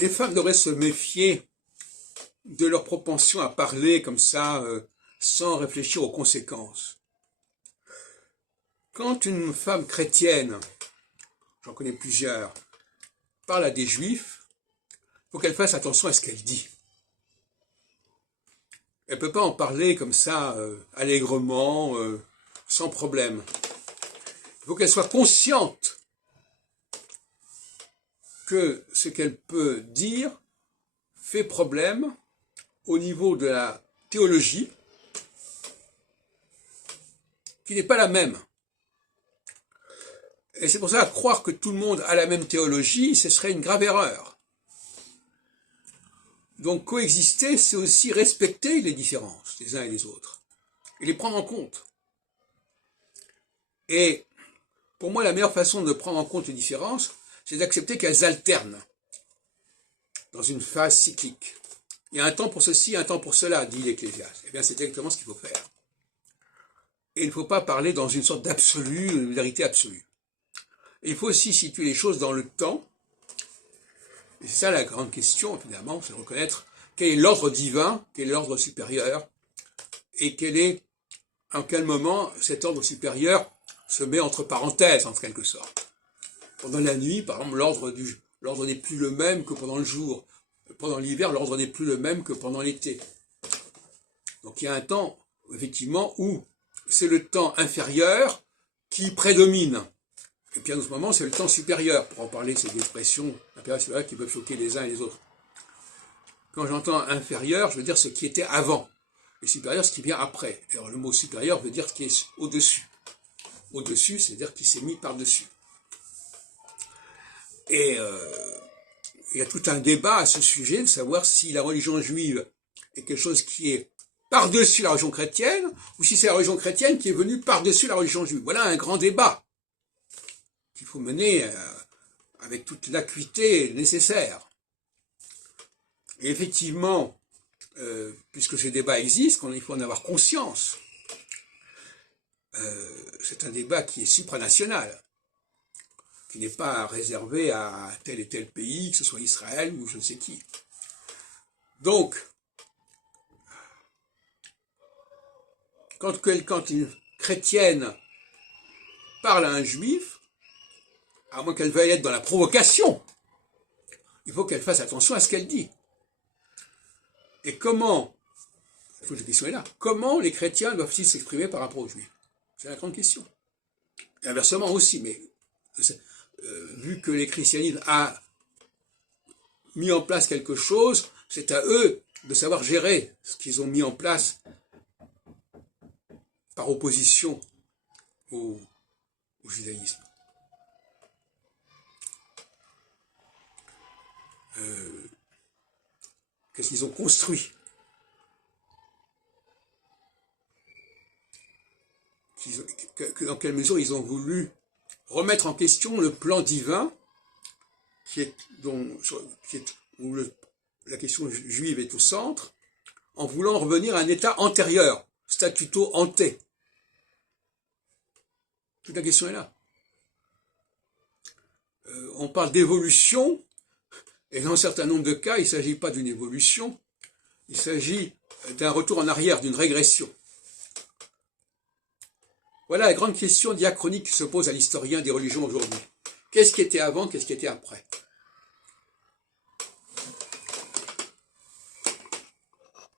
les femmes devraient se méfier de leur propension à parler comme ça, sans réfléchir aux conséquences. Quand une femme chrétienne, j'en connais plusieurs, parle à des juifs, il faut qu'elle fasse attention à ce qu'elle dit. Elle ne peut pas en parler comme ça, allègrement, sans problème. Il faut qu'elle soit consciente que ce qu'elle peut dire fait problème au niveau de la théologie, qui n'est pas la même. Et c'est pour ça que croire que tout le monde a la même théologie, ce serait une grave erreur. Donc coexister, c'est aussi respecter les différences des uns et des autres, et les prendre en compte. Et pour moi, la meilleure façon de prendre en compte les différences, c'est d'accepter qu'elles alternent dans une phase cyclique. Il y a un temps pour ceci, un temps pour cela, dit l'Ecclésiaste. Eh bien, c'est exactement ce qu'il faut faire. Et il ne faut pas parler dans une sorte d'absolu, une vérité absolue. Et il faut aussi situer les choses dans le temps. Et c'est ça la grande question, évidemment, c'est de reconnaître quel est l'ordre divin, quel est l'ordre supérieur, et en quel moment cet ordre supérieur se met entre parenthèses, en quelque sorte. Pendant la nuit, par exemple, l'ordre n'est plus le même que pendant le jour. Pendant l'hiver, l'ordre n'est plus le même que pendant l'été. Donc il y a un temps, effectivement, où c'est le temps inférieur qui prédomine. Et puis à ce moment, c'est le temps supérieur, pour en parler, c'est des expressions inférieures et supérieures qui peuvent choquer les uns et les autres. Quand j'entends inférieur, je veux dire ce qui était avant. Et supérieur, ce qui vient après. Alors le mot supérieur veut dire ce qui est au-dessus. Au-dessus, c'est-à-dire qui s'est mis par-dessus. Et il y a tout un débat à ce sujet de savoir si la religion juive est quelque chose qui est par-dessus la religion chrétienne, ou si c'est la religion chrétienne qui est venue par-dessus la religion juive. Voilà un grand débat qu'il faut mener avec toute l'acuité nécessaire. Et effectivement, puisque ce débat existe, il faut en avoir conscience. C'est un débat qui est supranational, qui n'est pas réservé à tel et tel pays, que ce soit Israël ou je ne sais qui. Donc, quand une chrétienne parle à un juif, à moins qu'elle veuille être dans la provocation, il faut qu'elle fasse attention à ce qu'elle dit. Et comment, la question est là, comment les chrétiens doivent-ils s'exprimer par rapport aux juifs? C'est la grande question. Et inversement aussi, mais vu que les christianisme a mis en place quelque chose, c'est à eux de savoir gérer ce qu'ils ont mis en place par opposition au judaïsme. Qu'est-ce qu'ils ont construit? Dans quelle mesure ils ont voulu remettre en question le plan divin où la question juive est au centre, en voulant revenir à un état antérieur, statuto ante. Toute la question est là. On parle d'évolution, et dans un certain nombre de cas, il ne s'agit pas d'une évolution, il s'agit d'un retour en arrière, d'une régression. Voilà la grande question diachronique qui se pose à l'historien des religions aujourd'hui. Qu'est-ce qui était avant, qu'est-ce qui était après?